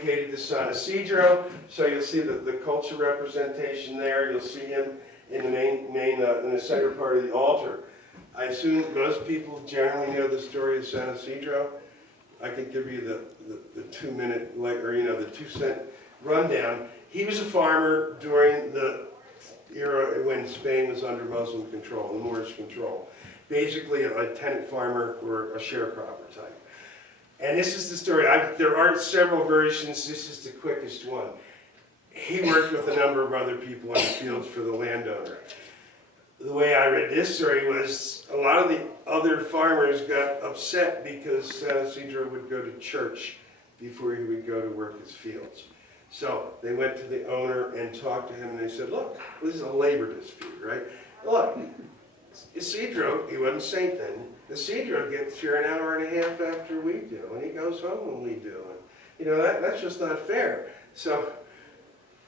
dedicated to San Isidro. So you'll see the culture representation there. You'll see him in the in the center part of the altar. I assume most people generally know the story of San Isidro. I can give you the 2-minute, or the 2-cent rundown. He was a farmer during the era when Spain was under Muslim control, the Moorish control. Basically a tenant farmer or a sharecropper type. And this is the story. There are several versions. This is the quickest one. He worked with a number of other people in the fields for the landowner. The way I read this story was a lot of the other farmers got upset because San Isidro would go to church before he would go to work his fields. So they went to the owner and talked to him, and they said, look, this is a labor dispute, right? Look, Isidro, he wasn't saint then, Isidro gets here an hour and a half after we do, and he goes home when we do. And, that's just not fair. So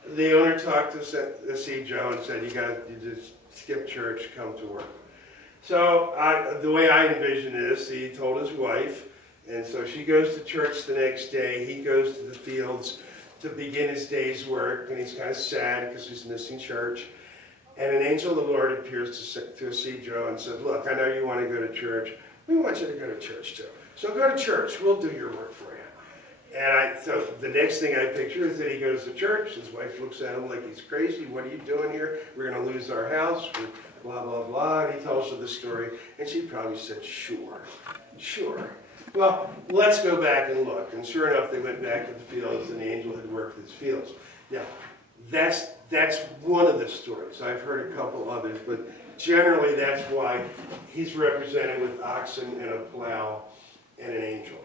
the owner talked to Isidro and said, you just skip church, come to work. So the way I envision this, he told his wife, and so she goes to church the next day, he goes to the fields to begin his day's work, and he's kind of sad because he's missing church. And an angel of the Lord appears to Isidro and said, look, I know you want to go to church. We want you to go to church too. So go to church. We'll do your work for you. And so the next thing I picture is that he goes to church. His wife looks at him like he's crazy. What are you doing here? We're going to lose our house. Blah, blah, blah. And he tells her the story. And she probably said, sure, sure. Well, let's go back and look. And sure enough, they went back to the fields, and the angel had worked his fields. Now, that's one of the stories. I've heard a couple others, but generally that's why he's represented with oxen and a plow and an angel,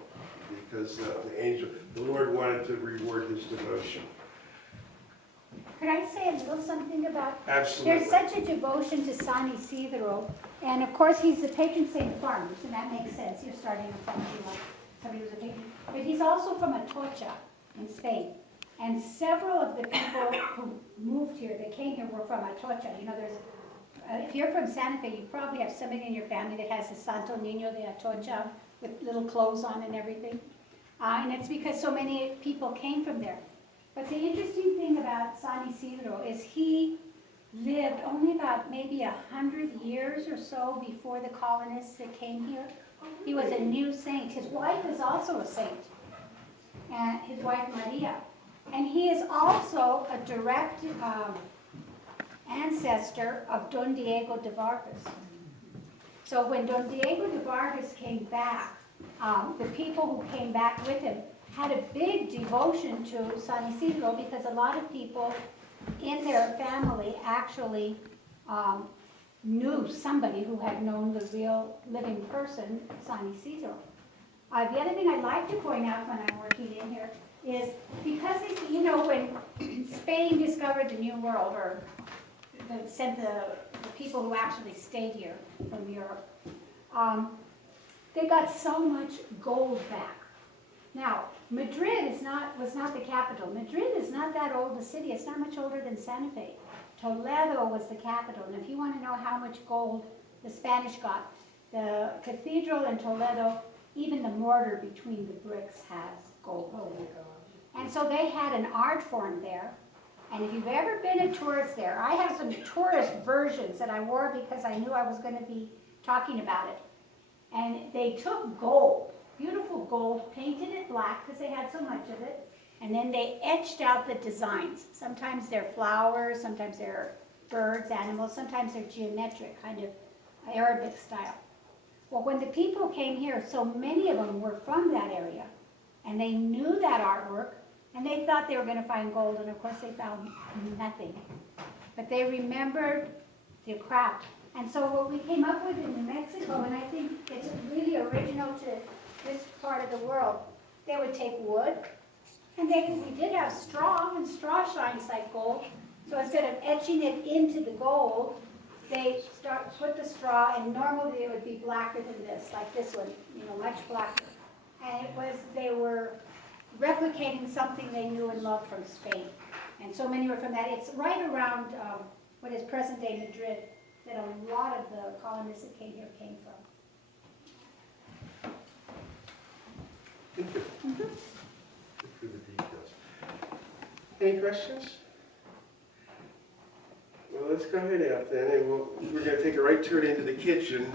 because the Lord wanted to reward his devotion. Could I say a little something about? Absolutely. There's such a devotion to San Isidro, and of course he's the patron saint of farmers, and that makes sense. You're starting a farm, somebody who's a patron. But he's also from Atocha in Spain, and several of the people who moved here, that came here, were from Atocha. If you're from Santa Fe, you probably have somebody in your family that has a Santo Niño de Atocha with little clothes on and everything, and it's because so many people came from there. But the interesting thing about San Isidro is he lived only about maybe 100 years or so before the colonists that came here. He was a new saint. His wife is also a saint, and his wife Maria. And he is also a direct ancestor of Don Diego de Vargas. So when Don Diego de Vargas came back, the people who came back with him had a big devotion to San Isidro, because a lot of people in their family actually knew somebody who had known the real living person, San Isidro. The other thing I'd like to point out when I'm working in here is because, when Spain discovered the New World, or sent the people who actually stayed here from Europe, they got so much gold back. Now, Madrid was not the capital. Madrid is not that old a city. It's not much older than Santa Fe. Toledo was the capital. And if you want to know how much gold the Spanish got, the cathedral in Toledo, even the mortar between the bricks has gold. Oh my God. And so they had an art form there. And if you've ever been a tourist there, I have some tourist versions that I wore because I knew I was going to be talking about it. And they took gold, beautiful gold, painted it black because they had so much of it, and then they etched out the designs. Sometimes they're flowers, sometimes they're birds, animals, sometimes they're geometric, kind of Arabic style. Well, when the people came here, so many of them were from that area, and they knew that artwork, and they thought they were going to find gold, and of course they found nothing. But they remembered the craft. And so what we came up with in New Mexico, and I think it's really original to this part of the world, they would take wood, and we did have straw, and straw shines like gold. So instead of etching it into the gold, they put the straw, and normally it would be blacker than this, like this one, much blacker. And they were replicating something they knew and loved from Spain. And so many were from that. It's right around what is present-day Madrid that a lot of the colonists that came here came from. Thank you. Thank you for the details. Any questions? Well, let's go ahead out then, and we're going to take a right turn into the kitchen.